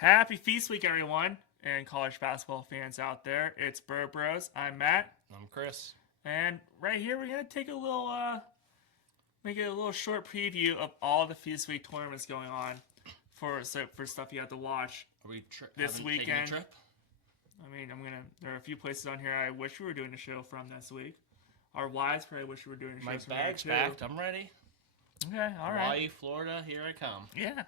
Happy Feast Week, everyone, and college basketball fans out there. It's Bro Bros. I'm Matt, I'm Chris. and right here we're gonna take a little, make it a little short preview of all the Feast Week tournaments going on for stuff you have to watch Are we this weekend. taking a trip? I mean, there are a few places on here I wish we were doing a show from this week. Our wives probably wish we were doing a show My from bag's here too. packed. I'm ready. Okay, all right. Hawaii, Florida, here I come. Yeah.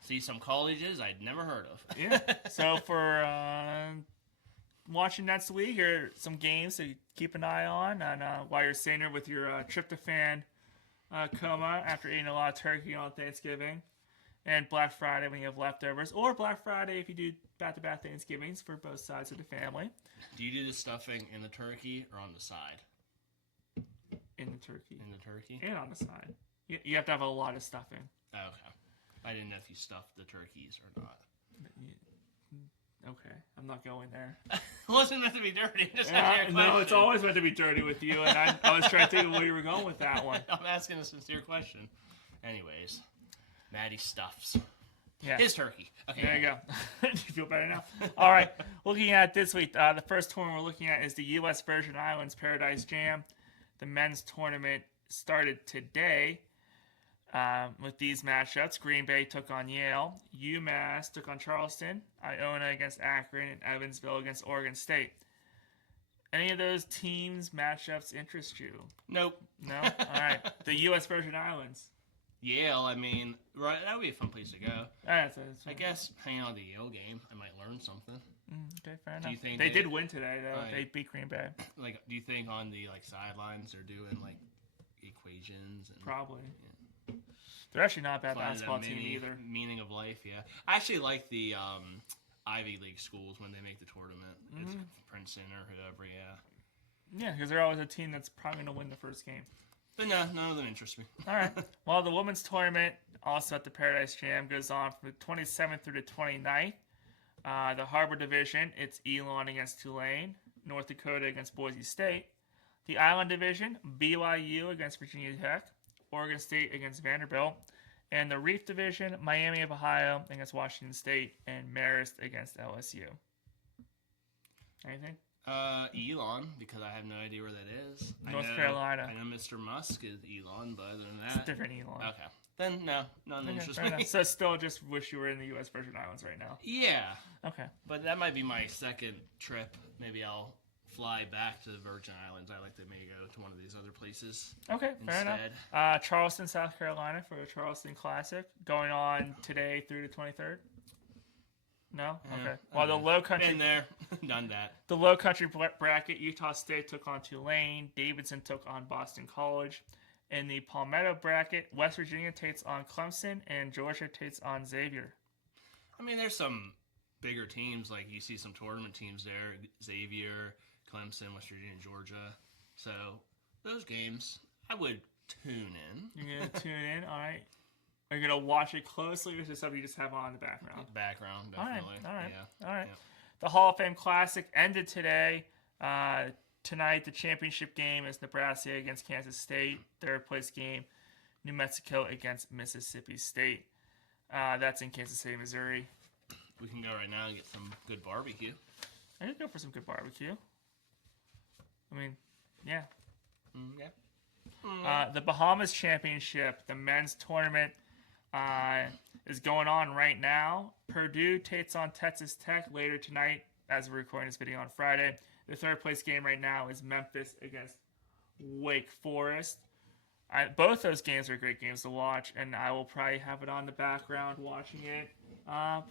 See some colleges I'd never heard of. Yeah. So for watching next week, here are some games to keep an eye on. And while you're sitting there with your tryptophan coma after eating a lot of turkey on Thanksgiving, and Black Friday when you have leftovers, or Black Friday if you do back-to-back Thanksgivings for both sides of the family. Do you do the stuffing in the turkey or on the side? In the turkey. In the turkey? And on the side. You have to have a lot of stuffing. Oh, okay. I didn't know if you stuffed the turkeys or not. Okay, I'm not going there. It wasn't meant to be dirty. Just a no, it's always meant to be dirty with you, and I was trying to think of where you were going with that one. I'm asking a sincere question. Anyways, Maddie stuffs. Yeah. His turkey. Okay. There you go. Do you feel better now? All right. Looking at this week, the first tournament we're looking at is the U.S. Virgin Islands Paradise Jam. The men's tournament started today with these matchups. Green Bay took on Yale. UMass took on Charleston. Iona against Akron. And Evansville against Oregon State. Any of those teams' matchups interest you? Nope. No? All right. The U.S. Virgin Islands. Yale, I mean, right? That would be a fun place to go. That's I guess hanging out the Yale game, I might learn something. Okay, fair enough. Do you think they did win today, though. Right. They beat Green Bay. Like, do you think on the sidelines they're doing equations and Probably. Yeah. They're actually not a bad finding basketball team either. Meaning of life, yeah. I actually like the Ivy League schools when they make the tournament. It's Princeton or whoever, yeah. Yeah, because they're always a team that's probably going to win the first game. But no, none of them interest me. All right. Well, the women's tournament, also at the Paradise Jam, goes on from the 27th through the 29th. The Harbor Division, it's Elon against Tulane. North Dakota against Boise State. The Island Division, BYU against Virginia Tech. Oregon State against Vanderbilt. And the Reef Division, Miami of Ohio against Washington State. And Marist against LSU. Anything? Elon, because I have no idea where that is. North Carolina. I know Mr. Musk is Elon, but other than that... It's different Elon. Okay. Then, no, none interests me. So still just wish you were in the U.S. Virgin Islands right now. Yeah. Okay. But that might be my second trip. Maybe I'll fly back to the Virgin Islands. I like to maybe go to one of these other places. Okay, fair enough. Charleston, South Carolina for the Charleston Classic. Going on today through the 23rd. No? Okay. Well, the Low Country... Been there. Done that. The Low Country bracket, Utah State took on Tulane. Davidson took on Boston College. In the Palmetto bracket, West Virginia takes on Clemson, and Georgia takes on Xavier. I mean, there's some bigger teams. Like, you see some tournament teams there. Xavier, Clemson, West Virginia, Georgia. So, those games, I would tune in. You're going to tune in? All right. Are you going to watch it closely, or is it something you just have on in the background? Background, definitely. All right. Yeah. All right. Yeah. The Hall of Fame Classic ended today. Tonight, the championship game is Nebraska against Kansas State. Third place game, New Mexico against Mississippi State. That's in Kansas City, Missouri. We can go right now and get some good barbecue. I could go for some good barbecue. I mean, yeah. Yeah. The Bahamas Championship, the men's tournament, is going on right now. Purdue takes on Texas Tech later tonight, as we're recording this video on Friday. The third place game right now is Memphis against Wake Forest. Both those games are great games to watch, and I will probably have it on the background watching it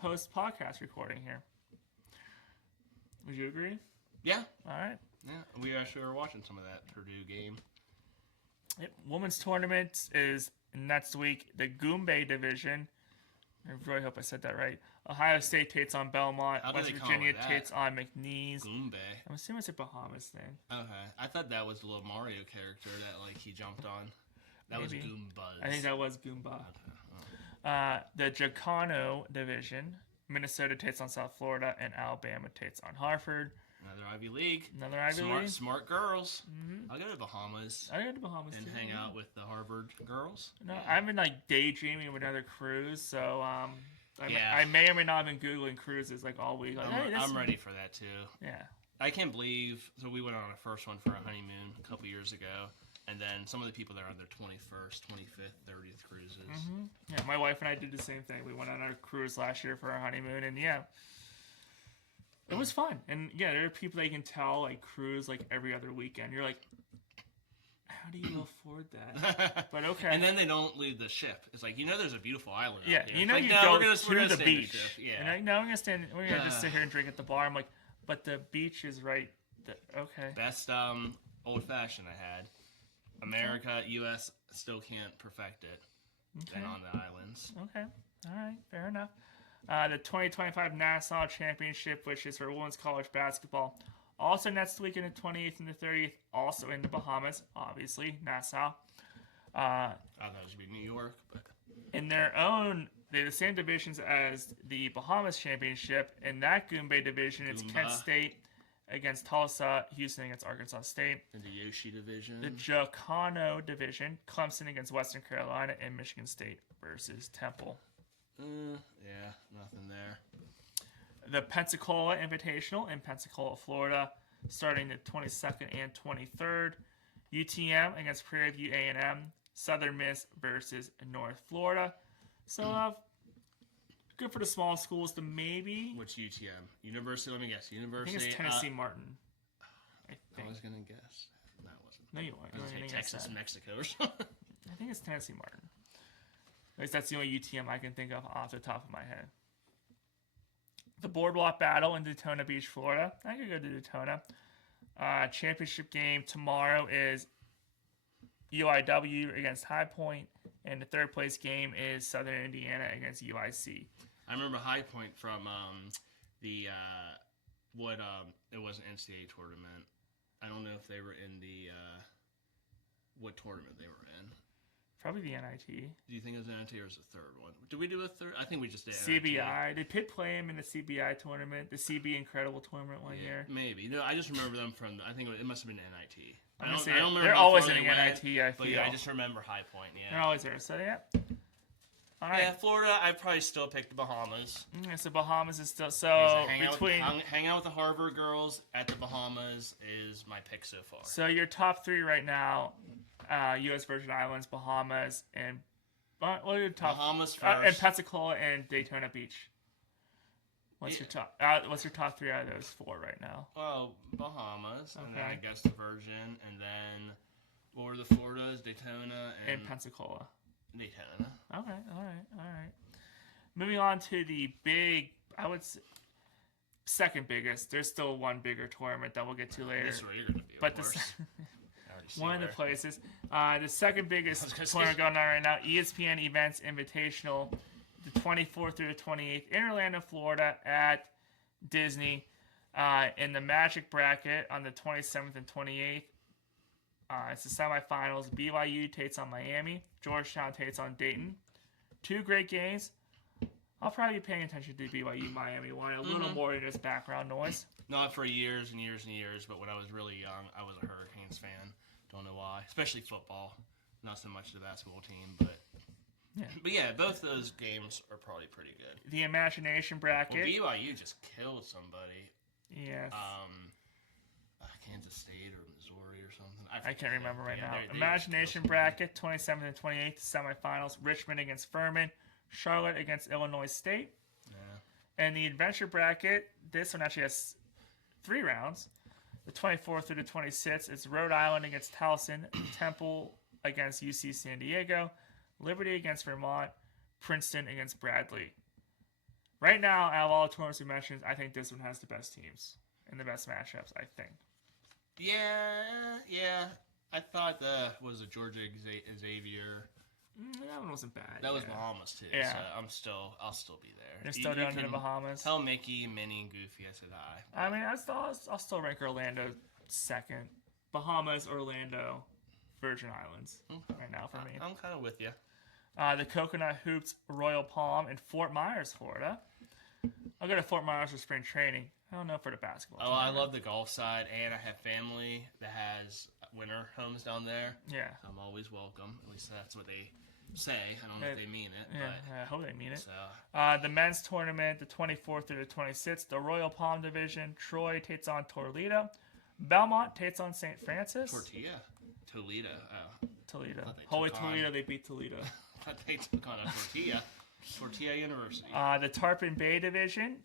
post-podcast recording here. Would you agree? Yeah. All right. Yeah. We actually were watching some of that Purdue game. Yep. Women's tournament is next week. The Goombay Division. I really hope I said that right. Ohio State takes on Belmont. West Virginia takes on McNeese. Goombay. I'm assuming it's a Bahamas thing. Okay. I thought that was a little Mario character that he jumped on. That Maybe. was Goombuzz. I think that was Goomba. Okay. The Jacano Division. Minnesota takes on South Florida, and Alabama takes on Hartford. Another Ivy League. League. Smart girls. Mm-hmm. I'll go to Bahamas. I'll go to Bahamas and too, hang out with the Harvard girls. No, yeah. I've been daydreaming of another cruise, so I may or may not have been Googling cruises like all week. Like, I'm ready for that too. Yeah. I can't believe. So we went on our first one for a honeymoon a couple years ago, and then some of the people that are on their 21st, 25th, 30th cruises. Mm-hmm. Yeah, my wife and I did the same thing. We went on our cruise last year for our honeymoon, and yeah, it was fun. And yeah, there are people that you can tell like cruise like every other weekend. You're like, how do you afford that? But okay. And then they don't leave the ship. It's like, there's a beautiful island. Yeah, out here. you know, like, you no, go we're gonna to the stay in beach. ship. Yeah. No, we're gonna just sit here and drink at the bar. I'm like, but the beach is right. Okay. Best old fashioned I had. America, U.S. still can't perfect it. Okay. Than on the islands. Okay. All right. Fair enough. The 2025 Nassau Championship, which is for women's college basketball, also next week in the 28th and the 30th, also in the Bahamas, obviously, Nassau. I thought it should be New York, but in their own, they're the same divisions as the Bahamas Championship. In that Goombay division, it's Kent State against Tulsa, Houston against Arkansas State. In the Yoshi division. The Jocano division, Clemson against Western Carolina, and Michigan State versus Temple. Yeah, nothing there. The Pensacola Invitational in Pensacola, Florida, starting the 22nd and 23rd. UTM against Prairie View A&M. Southern Miss versus North Florida. So, good for the small schools to maybe. Which UTM? University, let me guess. University. I think it's Tennessee Martin. I was going to guess. No, it wasn't. No, you weren't. I was going to say Texas, Mexico or something. I think it's Tennessee Martin. At least that's the only UTM I can think of off the top of my head. The Boardwalk Battle in Daytona Beach, Florida. I could go to Daytona. Championship game tomorrow is UIW against High Point, and the third place game is Southern Indiana against UIC. I remember High Point from it was an NCAA tournament. I don't know if they were in the what tournament they were in. Probably the NIT. Do you think it was NIT or was it the third one? Did we do a third? I think we just did CBI. Did Pitt play him in the CBI tournament? The CB Incredible tournament one year? Maybe. No, I just remember them from, I think it must have been NIT. I don't remember. They're always in the NIT, I feel. But yeah, I just remember High Point, yeah. They're always there. So, yeah. All right. Yeah, Florida, I'd probably still pick the Bahamas. So, Bahamas is still... So, hang out with the Harvard girls at the Bahamas is my pick so far. So, your top three right now... U.S. Virgin Islands, Bahamas, and what are your top? Bahamas first, and Pensacola and Daytona Beach. What's your top? What's your top three out of those four right now? Oh, Bahamas, okay. And then I guess the Virgin, and then what were the Floridas? Daytona and Pensacola. Daytona. Okay, all right. Moving on to the big, I would say, second biggest. There's still one bigger tournament that we'll get to later. This is where you're gonna be, but one of the places. The second biggest tournament going on right now, ESPN Events Invitational, the 24th through the 28th in Orlando, Florida at Disney. In the Magic bracket on the 27th and 28th, it's the semifinals. BYU takes on Miami. Georgetown takes on Dayton. Two great games. I'll probably be paying attention to the BYU Miami one a little more than just background noise. Not for years and years and years, but when I was really young, I was a Hurricanes fan. Don't know why, especially football. Not so much the basketball team, but yeah, both those games are probably pretty good. The Imagination bracket. Well, BYU just killed somebody. Yes. Kansas State or Missouri or something. I can't remember right now. Imagination bracket, 27th and 28th semifinals. Richmond against Furman. Charlotte against Illinois State. Yeah. And the Adventure bracket, this one actually has 3 rounds. The 24th through the 26th, it's Rhode Island against Towson, Temple against UC San Diego, Liberty against Vermont, Princeton against Bradley. Right now, out of all the tournaments we mentioned, I think this one has the best teams and the best matchups, I think. Yeah. I thought was a Georgia Xavier. That one wasn't bad. That was Bahamas too. Yeah. So I'll still be there. You're still down in the Bahamas. Tell Mickey, Minnie, and Goofy I said hi. I mean, I'll still rank Orlando second. Bahamas, Orlando, Virgin Islands right now for me. I'm kind of with you. The Coconut Hoops Royal Palm in Fort Myers, Florida. I'll go to Fort Myers for spring training. I don't know for the basketball. I love the golf side, and I have family that has winter homes down there. Yeah. So I'm always welcome. At least that's what they say. I don't know if they mean it. Yeah, But, I hope they mean it. so, The men's tournament, the 24th through the 26th, the Royal Palm Division. Troy takes on Toledo. Belmont takes on St. Francis. Toledo. Oh. Toledo. Thought they Holy took on- Toledo, they beat Toledo. I thought they took on a tortilla. Tortilla University. The Tarpon Bay Division.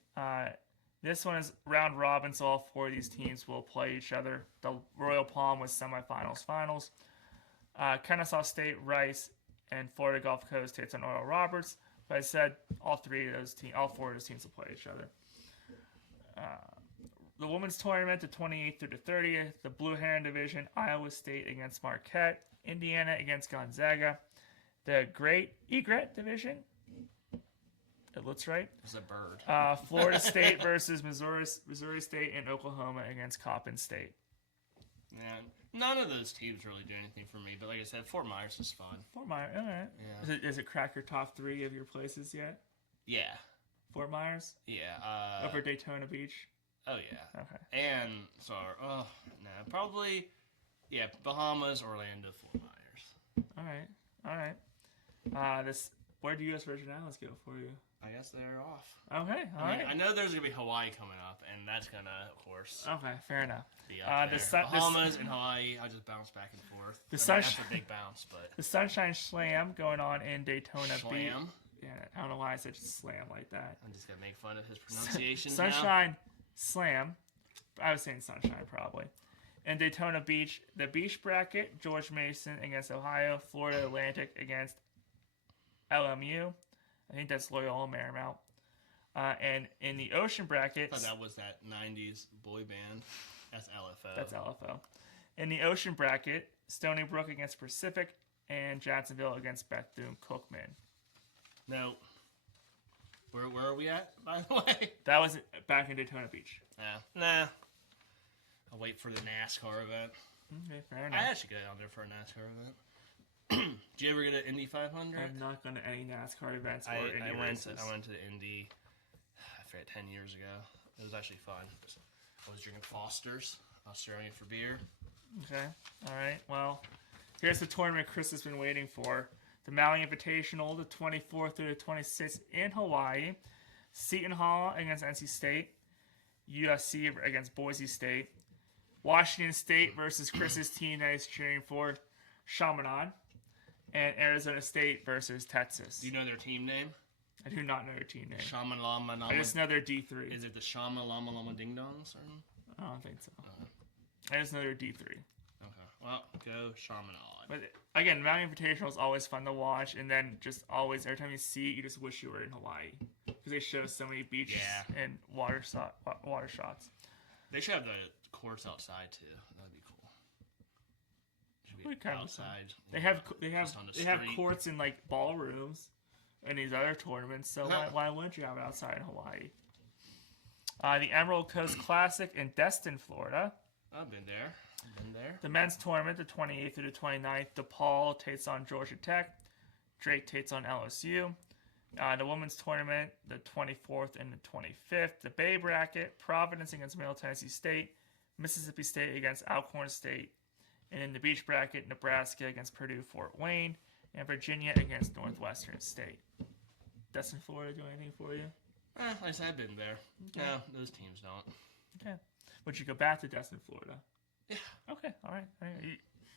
This one is round robin, so all four of these teams will play each other. The Royal Palm was semifinals, finals. Kennesaw State, Rice, and Florida Gulf Coast takes on Oral Roberts. But I said all four of those teams will play each other. The women's tournament, the 28th through the 30th. The Blue Heron Division, Iowa State against Marquette. Indiana against Gonzaga. The Great Egret Division. It looks right. It's a bird. Florida State versus Missouri State, and Oklahoma against Coppin State. Man, none of those teams really do anything for me. But like I said, Fort Myers is fun. Fort Myers, all right. Yeah. Does it crack your top 3 of your places yet? Yeah. Fort Myers? Yeah. Over Daytona Beach? Oh, yeah. Okay. And, probably, Bahamas, Orlando, Fort Myers. All right. Where do U.S. Virgin Islands go for you? I guess they're off. Okay, all right. I know there's going to be Hawaii coming up, and that's going to, of course, Okay, fair enough. be up there. The Bahamas and Hawaii, I just bounce back and forth. The That's a big bounce, but... The Sunshine Slam going on in Daytona Beach. Slam? Yeah, I don't know why I said slam like that. I'm just going to make fun of his pronunciation Sunshine Slam. I was saying Sunshine probably. In Daytona Beach, the beach bracket, George Mason against Ohio, Florida Atlantic against LMU. I think that's Loyola Marymount. And in the ocean bracket... I thought that was that 90s boy band. That's LFO. That's LFO. In the ocean bracket, Stony Brook against Pacific, and Jacksonville against Bethune-Cookman. No. Where are we at, by the way? That was back in Daytona Beach. Nah. I'll wait for the NASCAR event. Okay, fair enough. I actually go down there for a NASCAR event. Did you ever get an Indy 500? I'm not going to any NASCAR events or I Indy went races. I went to the Indy, I forget, 10 years ago. It was actually fun. I was drinking Foster's, Australian for beer. Okay, all right. Well, here's the tournament Chris has been waiting for. The Maui Invitational, the 24th through the 26th in Hawaii. Seton Hall against NC State. USC against Boise State. Washington State versus Chris's team that he's cheering for, Chaminade. And Arizona State versus Texas. Do you know their team name? I do not know their team name. Shamalama. I just know they're D3. Is it the Shamalama Ding Dongs? I don't think so. I just know they're D3. Okay. Well, go Chaminade. But again, Maui Invitational is always fun to watch, and then just always, every time you see it, you just wish you were in Hawaii. Because they show so many beaches and water shots. They should have the courts outside, too. That'd be cool. Should be Kind of outside. They the have street. courts in like ballrooms and these other tournaments. So why wouldn't you have it outside in Hawaii? The Emerald Coast Classic in Destin, Florida. I've been there. The men's tournament, the 28th through the 29th. DePaul takes on Georgia Tech. Drake takes on LSU. The women's tournament, the 24th and the 25th. The Bay bracket, Providence against Middle Tennessee State. Mississippi State against Alcorn State. And in the beach bracket, Nebraska against Purdue Fort Wayne. And Virginia against Northwestern State. Destin, Florida, do anything for you? Like I said, I've been there. Okay. No, those teams don't. Okay. Would you go back to Destin, Florida? Yeah. Okay, all right.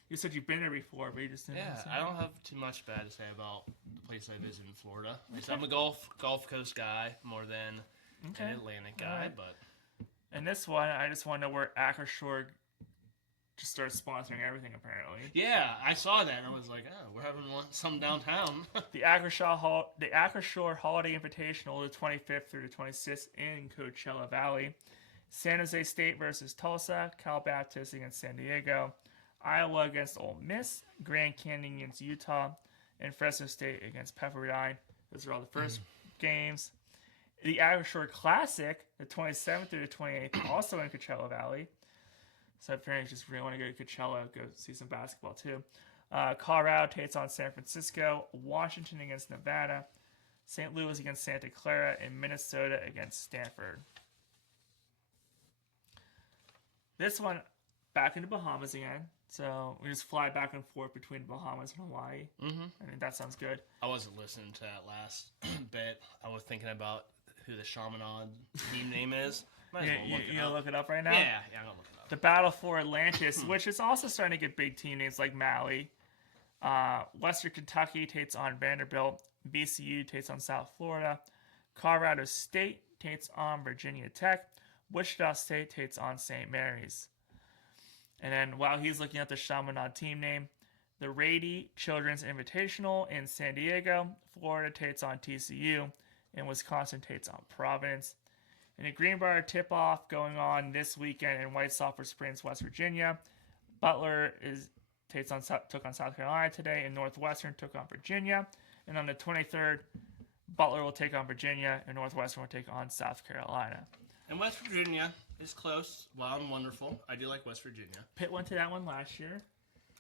You said you've been there before, but you just didn't. Yeah, I don't have too much bad to say about the place I visited in Florida. Okay. I'm a Gulf Coast guy more than an Atlantic guy, right. but... And this one, I just want to know where Ackershore just started sponsoring everything, apparently. Yeah, I saw that, and I was like, oh, we're having some downtown. The Ackershore Holiday Invitational, the 25th through the 26th in Coachella Valley. San Jose State versus Tulsa. Cal Baptist against San Diego. Iowa against Ole Miss. Grand Canyon against Utah. And Fresno State against Pepperdine. Those are all the first games. The Ackershore Classic, the 27th through the 28th, also in Coachella Valley. So if parents just really want to go to Coachella, go see some basketball too. Colorado takes on San Francisco. Washington against Nevada. St. Louis against Santa Clara. And Minnesota against Stanford. This one, back in the Bahamas again. So we just fly back and forth between Bahamas and Hawaii. Mm-hmm. I mean, that sounds good. I wasn't listening to that last bit. I was thinking about who the Chaminade team name is. Might as well look it You up. look it up right now? Yeah, I'm gonna look it up. The battle for Atlantis, which is also starting to get big team names like Maui. Western Kentucky takes on Vanderbilt. VCU takes on South Florida. Colorado State takes on Virginia Tech. Wichita State takes on St. Mary's. And then while he's looking at the Chaminade team name, the Rady Children's Invitational in San Diego. Florida takes on TCU. And Wisconsin takes on Providence. And a Greenbrier tip-off going on this weekend in White Sulphur Springs, West Virginia. Butler took on South Carolina today, and Northwestern took on Virginia. And on the 23rd, Butler will take on Virginia, and Northwestern will take on South Carolina. And West Virginia is close, wild and wonderful. I do like West Virginia. Pitt went to that one last year.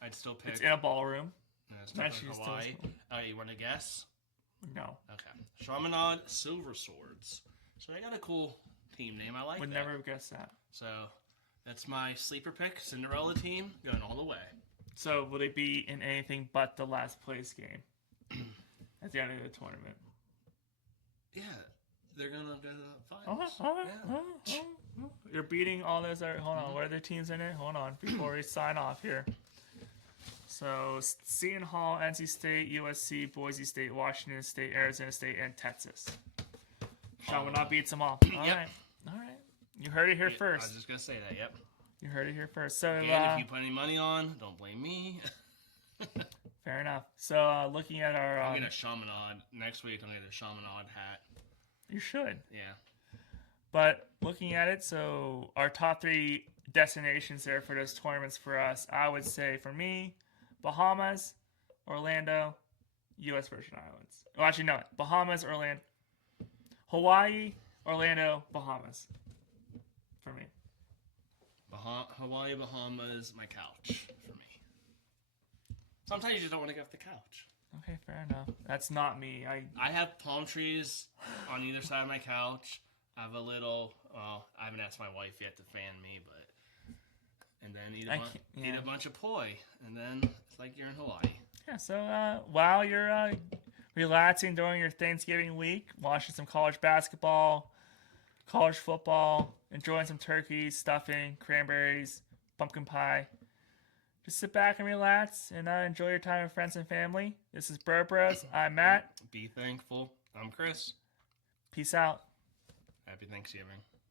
I'd still pick. It's in a ballroom. It's not Hawaii. You want to guess? No. Okay. Chaminade Silver Swords. So they got a cool team name. I like Would that. never have guessed that. So that's my sleeper pick. Cinderella team going all the way. So will they be in anything but the last place game at the end of the tournament? Yeah. They're going to go to the finals. You're beating all those. Hold on. What are the teams in it? Hold on. Before we sign off here. So, Seton Hall, NC State, USC, Boise State, Washington State, Arizona State, and Texas. Chaminade beats them all. All right. You heard it here first. I was just going to say that, yep. You heard it here first. So, and if you put any money on, don't blame me. Fair enough. So, looking at our... I'll get a Chaminade. Next week, I'm going to get a Chaminade hat. You should. Yeah. But looking at it, so our top 3 destinations there for those tournaments for us, I would say for me, Bahamas, Orlando, U.S. Virgin Islands. Well, actually, no. Bahamas, Orlando, Hawaii, Orlando, Bahamas. For me. Hawaii, Bahamas, my couch for me. Sometimes you just don't want to get off the couch. Okay, fair enough. That's not me. I have palm trees on either side of my couch. I have a little, well, I haven't asked my wife yet to fan me, but, and then eat a bunch of poi, and then it's like you're in Hawaii. Yeah, so while you're relaxing during your Thanksgiving week, watching some college basketball, college football, enjoying some turkey, stuffing, cranberries, pumpkin pie, just sit back and relax and enjoy your time with friends and family. This is Bro Bros. I'm Matt. Be thankful. I'm Chris. Peace out. Happy Thanksgiving.